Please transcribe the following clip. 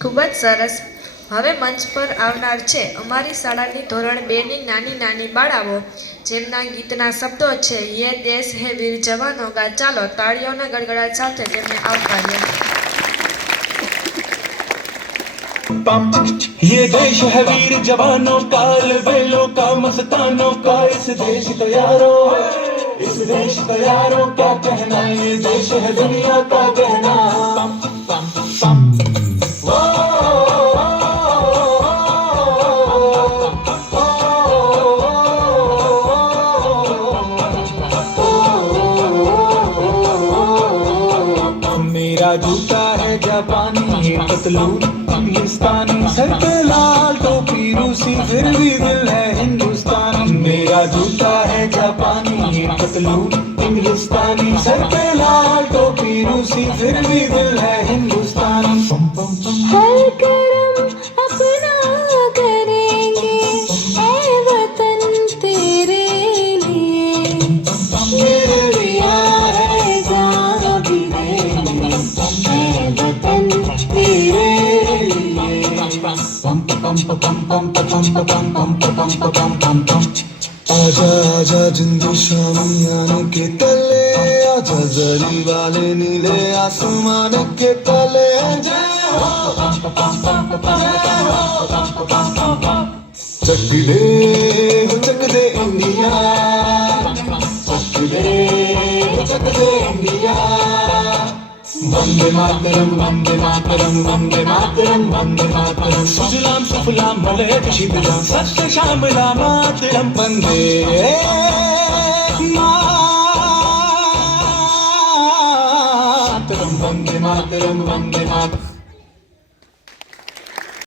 ખૂબ જ સરસ. હવે મંચ પર આવનાર છે અમારી શાળાની ધોરણ 2ની નાની નાની બાળાઓ, જેમના ગીતના શબ્દો છે યે દેશ હે વીર જવાનો કા. ચાલો તાળીઓના ગડગડાટ સાથે તેમને આવકારીએ. ये देश है वीर जवानों का, अलबेलों का, मस्तानों का. इस देश का यारों क्या कहना. ये देश है दुनिया का कहना. मेरा जूता है जापानी, ये पतलून इंग्लिस्तानी, सर पे लाल टोपी रूसी, फिर भी दिल है हिंदुस्तानी. मेरा जूता है जापानी, ये पतलून इंग्लिस्तानी, सर पे लाल टोपी रूसी, फिर भी दिल है हिंदुस्तानी. हर करम अपना करेंगे ऐ वतन तेरे लिए. मेरे लिया है जान भी देंगे ऐ वतन तेरे लिए. आजा आजा जिंदू शामियाने के तले, आजा जरी वाले नीले आसमान के तले. चक दे इंडिया, चक दे इंडिया. वंदे मातरम, वंदे मातरम, वंदे मातरम, वंदे मातरम. सुजलाम सुफलाम मलयज शिवलाम, सत्य श्यामलाम मातरम. वंदे मातरम, वंदे मातरम, वंदे मातरम.